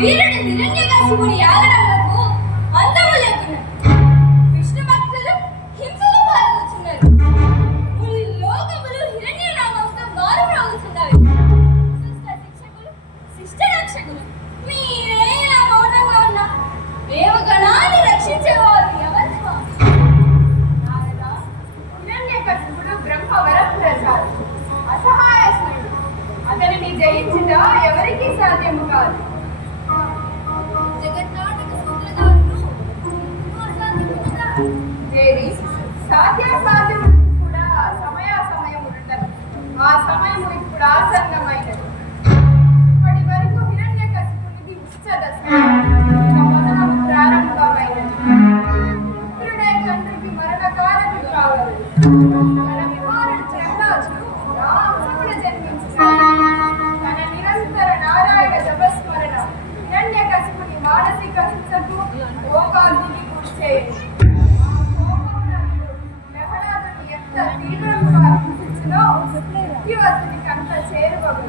వీరుడు హిరణ్యకశిపుని యాగనలకు అందము లేకున్నది. విష్ణు భక్తులు హింసలు పాల్గొచున్నారు. లోకములు హిరణ్య నామంతో మారుమ్రోగుచున్నవి. దుష్ట శిక్షకులు శిష్ట రక్షకులు మీరే ఇలా మౌనంగా ఉన్నా దేవగణాన్ని రక్షించేవారు ఎవరు స్వామి? హిరణ్యకశిపుడు బ్రహ్మ వరప్రసాదు, అసహాయసుడు. అతనిని జయించుట ఎవరికీ సాధ్యము కాదు. జగన్నాటక సూత్రధారులు దేవి, సాధ్యాసాధ్యములు కూడా సమయములు ఉండదు. ఆ సమయము ఇప్పుడు ఆసన్నమైనది. ఇప్పటి వరకు హిరణ్యకశిపునికి ఉచ్చదశ మొదలము ప్రారంభమైనది. పుత్రుడే తండ్రికి మరణకారకుడు కావాలి. మన విహారుడు ప్రహ్లాదుడు రాముడు జన్మించాడు. తన నిరంతర నారాయణ జపస్మరణ హిరణ్యకశిపుని మానసిక హింసకు భోగాగ్నికి గురిచేయదు. ప్రహ్లాదుని ఎంత తీవ్రంగా హింసించినో మృత్యువతునికి అంత చేరువగు.